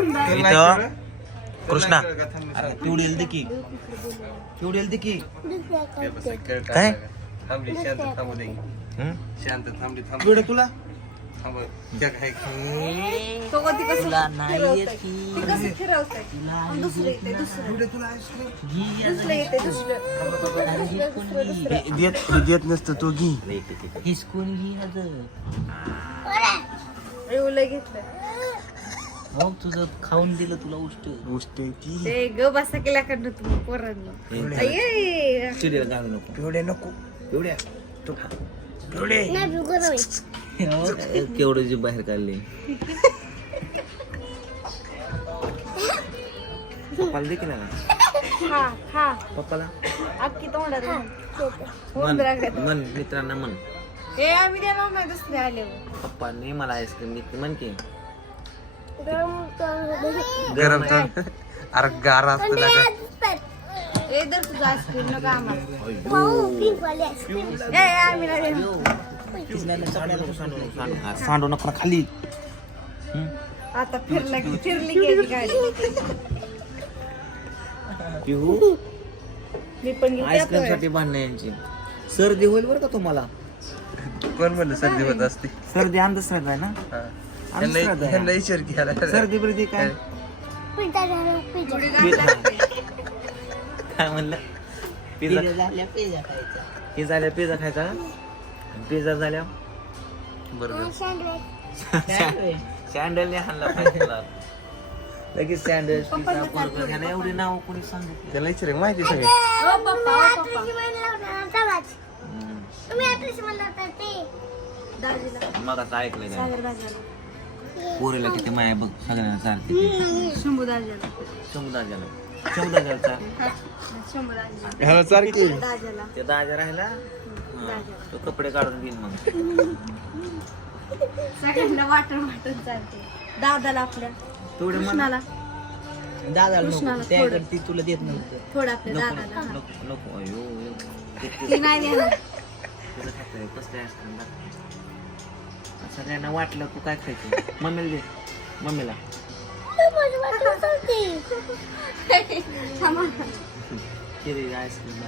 इथं कृष्णा. अरे पिवडी येईल की. पिवडी येईल की. काय? थांबली शांत थांबू दे. हं? शांत थांबली थांबू पिवड्या तुला? थांब. क्या काय तो कधी कसं तुला नाही फिरवतंय. येत की. ती कसं फिरवतंय. आणि दुसरं येते दुसरं. दुसरं येते दुसरं हे- देत हे देत नसतं तू घे. हिसकून घे घेतलं मग तुझं खाऊन दिलं तुला उष्ट. आहे ती. ग बसा केल्याकडनं तुम्ही पोरांना? अय्ये. चिडीला घालू नको. पिवड्या नको. पिवड्या तू खा. पिवडे केवढं जे बाहेर काढले. पप्पाला दे की ना खा खा पप्पाला. अख्खी तोंडात. मन. मन मित्रांना मन. हे आम्ही देणार नाही दुसरे आले. पप्पांनी मला आईस्क्रीम घेतली म्हण की. गरम तर अरे गारा असतो लागा ए दर तुझं आईस्क्रीम नका आम्हाला. ए ए, आम्ही नाही देणार. सांडू नका खाली. आता फिरला की फिरली गेली गाडी. पिहू मी पण घेते आईस्क्रीम आता. साठी भांडणं यांची. सर्दी होईल बरं का तुम्हाला? कोण म्हणलं सर्दी होत असते? सर्दी अंधश्रद्धा आहे ना? हा. ह्यांना. ह्यांना विचार घ्यायला सर्दी बिर्दी काय? लागते. काय म्हणलं? पिझ्झा? हे झाल्या पिझ्झा खायचा. पिझ्झा झाल्या बरोबर. सँडल आणला पाहिजे. लगेच सँडल पिझ्झा बर्गर ह्याला एवढी नाव कोणी सांगितली? त्याला विचार माहिती सगळी. पप्पा दाजीला. मग असं ऐकलं पोरीला किती माया बघ सगळ्यांना चालते शंभू दाजीला समुदायाला समुदायाचा शंभू दाजीला ह्याला सारखी दाजीला ते दाजा राहिला? हा. तो कपडे काढून घेईन मग. सगळ्यांना वाटण वाटण चालते. दादाला आपल्या तेवढे कृष्णाला. दादा कृष्णाला त्याकडे ती तुला देत नव्हतं. थोडं आपल्या नको दादाला. नको नको अयो अयो. ते- ती नाही देणार. तुला कसं काय असतं? सगळ्यांना वाटलं तू काय खायचं? मम्मीला दे. मम्मीला. किती आईस्क्रीम